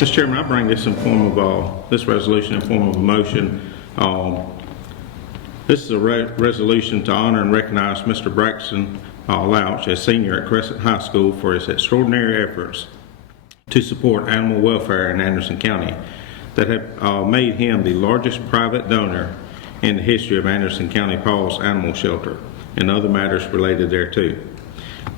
Mr. Chairman, I bring this in form of this resolution in form of a motion. This is a resolution to honor and recognize Mr. Braxton Louch as senior at Crescent High School for his extraordinary efforts to support animal welfare in Anderson County that have made him the largest private donor in the history of Anderson County PAWS Animal Shelter and other matters related thereto.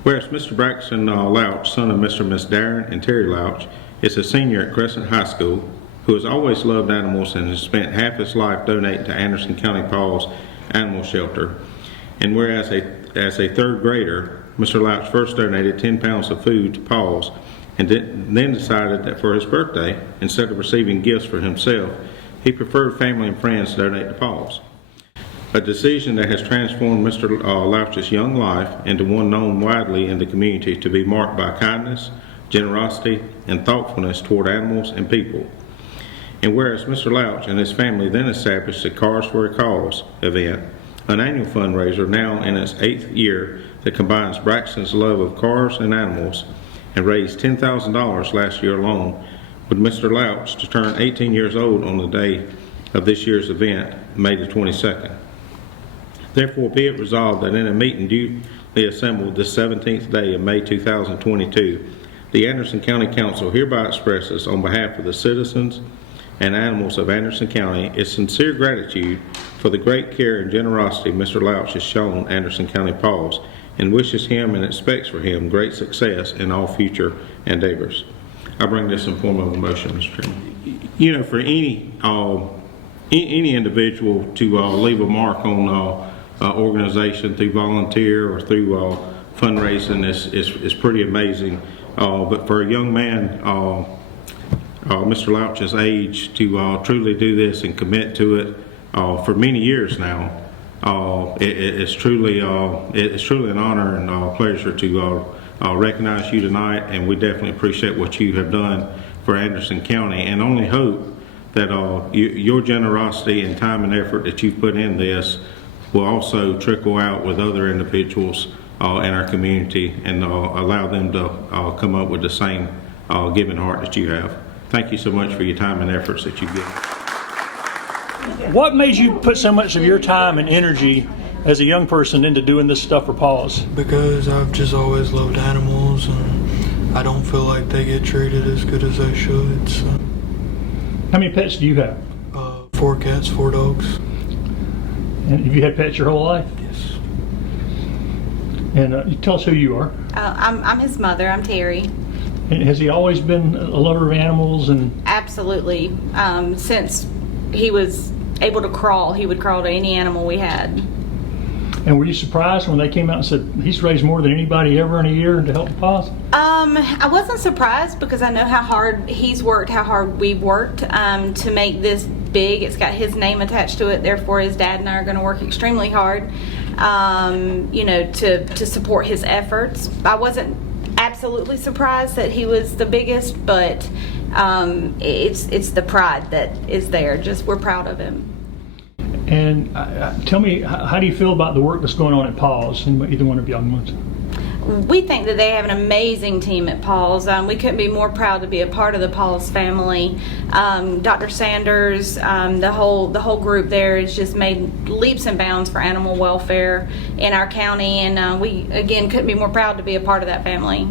Whereas Mr. Braxton Louch, son of Mr. and Miss Darren and Terry Louch, is a senior at Crescent High School who has always loved animals and has spent half his life donating to Anderson County PAWS Animal Shelter. And whereas as a third grader, Mr. Louch first donated 10 pounds of food to PAWS and then decided that for his birthday, instead of receiving gifts for himself, he preferred family and friends to donate to PAWS. A decision that has transformed Mr. Louch's young life into one known widely in the community to be marked by kindness, generosity, and thoughtfulness toward animals and people. And whereas Mr. Louch and his family then established the Cars for a Cause event, an annual fundraiser now in its 8th year that combines Braxton's love of cars and animals, and raised $10,000 last year alone, with Mr. Louch to turn 18 years old on the day of this year's event, May the 22nd. Therefore, be it resolved that in a meeting duly assembled this 17th day of May 2022, the Anderson County Council hereby expresses, on behalf of the citizens and animals of Anderson County, its sincere gratitude for the great care and generosity Mr. Louch has shown Anderson County PAWS, and wishes him and expects for him great success in all future endeavors. I bring this in form of a motion, Mr. Chairman. You know, for any individual to leave a mark on organization through volunteer or through fundraising is pretty amazing. But for a young man, Mr. Louch's age, to truly do this and commit to it for many years now, it's truly an honor and a pleasure to recognize you tonight, and we definitely appreciate what you have done for Anderson County, and only hope that your generosity and time and effort that you've put in this will also trickle out with other individuals in our community and allow them to come up with the same giving heart that you have. Thank you so much for your time and efforts that you've given. What made you put so much of your time and energy as a young person into doing this stuff for PAWS? Because I've just always loved animals, and I don't feel like they get treated as good as they should. So. How many pets do you have? 4 cats, 4 dogs. And have you had pets your whole life? Yes. And tell us who you are. I'm his mother. I'm Terry. And has he always been a lover of animals? And Absolutely. Since he was able to crawl, he would crawl to any animal we had. And were you surprised when they came out and said he's raised more than anybody ever in a year to help the PAWS? I wasn't surprised because I know how hard he's worked, how hard we've worked to make this big. It's got his name attached to it, therefore his dad and I are going to work extremely hard, you know, to support his efforts. I wasn't absolutely surprised that he was the biggest, but it's the pride that is there. Just we're proud of him. And tell me, how do you feel about the work that's going on at PAWS? Either one of y'all wants. We think that they have an amazing team at PAWS. We couldn't be more proud to be a part of the PAWS family. Dr. Sanders, the whole group there has just made leaps and bounds for animal welfare in our county, and we again couldn't be more proud to be a part of that family.